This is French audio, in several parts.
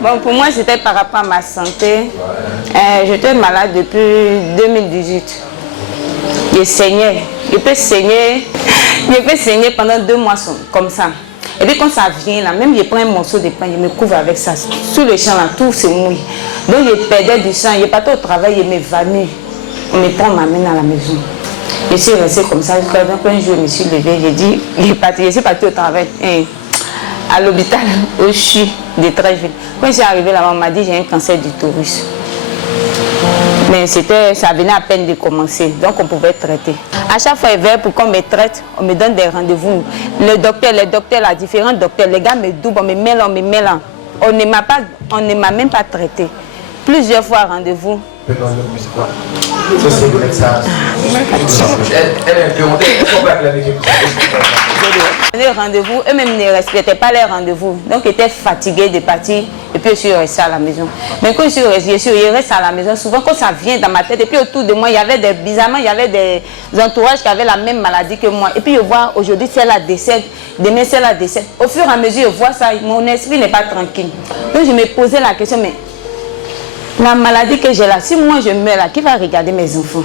Bon, pour moi, c'était par rapport à ma santé. J'étais malade depuis 2018. Je saignais. Je peux saigner pendant 2 mois comme ça. Et puis quand ça vient là, même je prends un morceau de pain, je me couvre avec ça. Sous le champ là, tout se mouille. Donc je perdais du sang, je partais au travail, je m'évanouis. On me prend, on m'amène à la maison. Je suis restée comme ça. Donc un jour, je me suis levée, j'ai dit, je suis partie au travail. À l'hôpital, au CHU de Trècheville. Quand je suis arrivée là-bas, on m'a dit j'ai un cancer d'utérus. Mais ça venait à peine de commencer, donc on pouvait traiter. À chaque fois, pour qu'on me traite, on me donne des rendez-vous. Les docteurs, là, différents docteurs, les gars me doublent, on me mêlent. On ne m'a même pas traité. Plusieurs fois rendez-vous. Les rendez-vous, eux-mêmes ne respectaient pas les rendez-vous. Donc, j'étais fatiguée de partir et puis je suis restée à la maison. Mais quand je reste à la maison, souvent quand ça vient dans ma tête, et puis autour de moi, bizarrement, il y avait des entourages qui avaient la même maladie que moi. Et puis je vois aujourd'hui, celle-là décède, demain celle-là décède. Au fur et à mesure, je vois ça, mon esprit n'est pas tranquille. Donc, je me posais la question, mais la maladie que j'ai là, si moi je meurs là, qui va regarder mes enfants?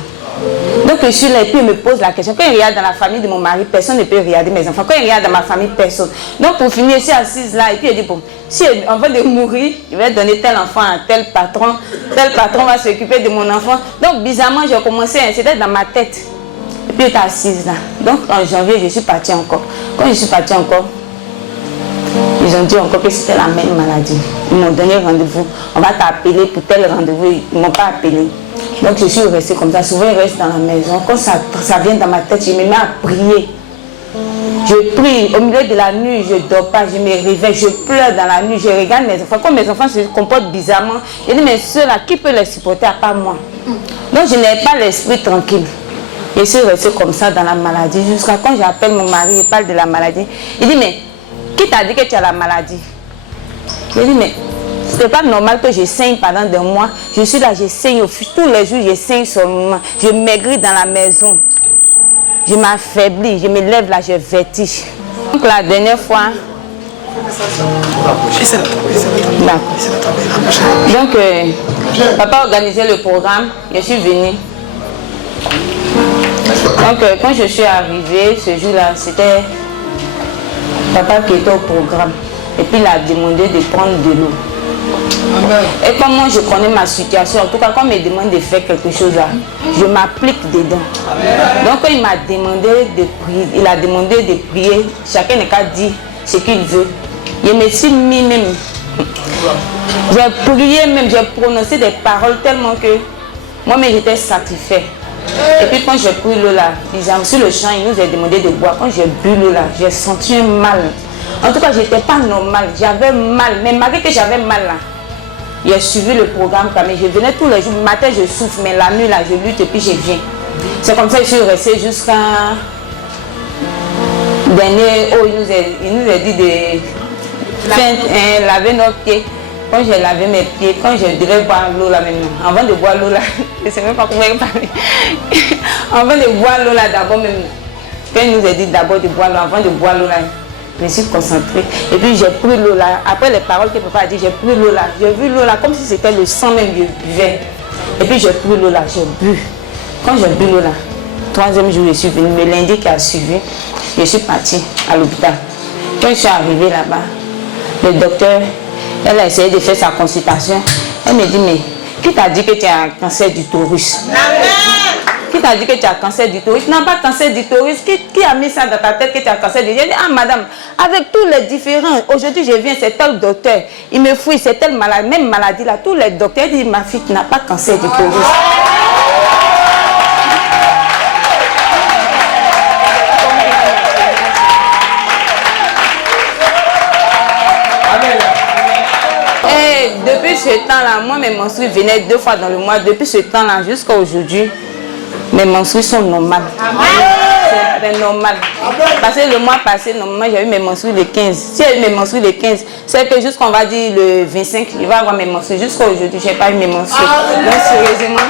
Donc je suis là et puis je me pose la question. Quand il regarde dans la famille de mon mari, personne ne peut regarder mes enfants. Quand il regarde dans ma famille, personne. Donc pour finir, je suis assise là et puis je dis, bon, si avant de mourir, je vais donner tel enfant à tel patron va s'occuper de mon enfant. Donc bizarrement, j'ai commencé, c'était dans ma tête. Et puis j'étais assise là. Donc en janvier, je suis partie encore. Quand je suis partie encore, ils ont dit encore que c'était la même maladie. Ils m'ont donné rendez-vous. On va t'appeler pour tel rendez-vous. Ils ne m'ont pas appelé. Donc je suis restée comme ça. Souvent, je reste dans la maison. Quand ça vient dans ma tête, je me mets à prier. Je prie. Au milieu de la nuit, je ne dors pas. Je me réveille. Je pleure dans la nuit. Je regarde mes enfants. Quand mes enfants se comportent bizarrement, je dis, mais ceux-là, qui peut les supporter à part moi? Donc je n'ai pas l'esprit tranquille. Je suis restée comme ça dans la maladie. Jusqu'à quand j'appelle mon mari, il parle de la maladie. Il dit, mais qui t'a dit que tu as la maladie? Je dis, mais ce n'est pas normal que je saigne pendant 2 mois. Je suis là, je saigne. Tous les jours, je saigne seulement. Je maigris dans la maison. Je m'affaiblis. Je me lève là, je vertige. Donc la dernière fois... Donc, papa organisait le programme. Je suis venue. Donc, quand je suis arrivée, ce jour-là, c'était papa qui était au programme. Et puis, il a demandé de prendre de l'eau. Et comme moi, je connais ma situation, en tout cas, quand il me demande de faire quelque chose là, je m'applique dedans. Donc, quand il m'a demandé de prier, il a demandé de prier, chacun n'a qu'à dire ce qu'il veut. Je me suis mis même. J'ai prié même, j'ai prononcé des paroles tellement que moi-même, j'étais satisfait. Et puis quand j'ai pris l'eau là, sur le champ, il nous a demandé de boire. Quand j'ai bu l'eau là, j'ai senti un mal. En tout cas, je n'étais pas normal, j'avais mal. Mais malgré que j'avais mal là, j'ai suivi le programme quand même. Je venais tous les jours, le matin je souffre, mais la nuit là, je lutte et puis je viens. C'est comme ça que je suis restée jusqu'à dernier. Oh, il nous a dit de laver nos pieds. Quand j'ai lavé mes pieds, quand je devais boire l'eau là maintenant, avant de boire l'eau là, je ne sais même pas comment parler. Avant de boire l'eau là, d'abord même, quand il nous a dit d'abord de boire l'eau, avant de boire l'eau là, je me suis concentrée. Et puis j'ai pris l'eau là, après les paroles que papa a dit, j'ai pris l'eau là, j'ai vu l'eau là comme si c'était le sang même que je buvais. Et puis j'ai pris l'eau là, j'ai bu. Quand j'ai bu l'eau là, 3e jour je suis venue, le lundi qui a suivi, je suis partie à l'hôpital. Quand je suis arrivée là-bas, le docteur, elle a essayé de faire sa consultation. Elle me dit, mais qui t'a dit que tu as un cancer d'utérus? Qui t'a dit que tu as un cancer d'utérus? Non, pas cancer d'utérus. Qui a mis ça dans ta tête que tu as un cancer d'utérus? J'ai dit, ah madame, avec tous les différents, aujourd'hui je viens, c'est tel docteur, il me fouille, c'est telle maladie, même maladie là, tous les docteurs disent, ma fille n'a pas de cancer d'utérus. Depuis ce temps-là, moi, mes menstrues venaient 2 fois dans le mois. Depuis ce temps-là jusqu'à aujourd'hui, mes menstrues sont normales. C'est normal. Parce que le mois passé, normalement, j'ai eu mes menstrues le 15. Si j'ai eu mes menstrues le 15, c'est que jusqu'on va dire le 25, il va avoir mes menstrues. Jusqu'à aujourd'hui, je n'ai pas eu mes menstrues. Donc, sérieusement,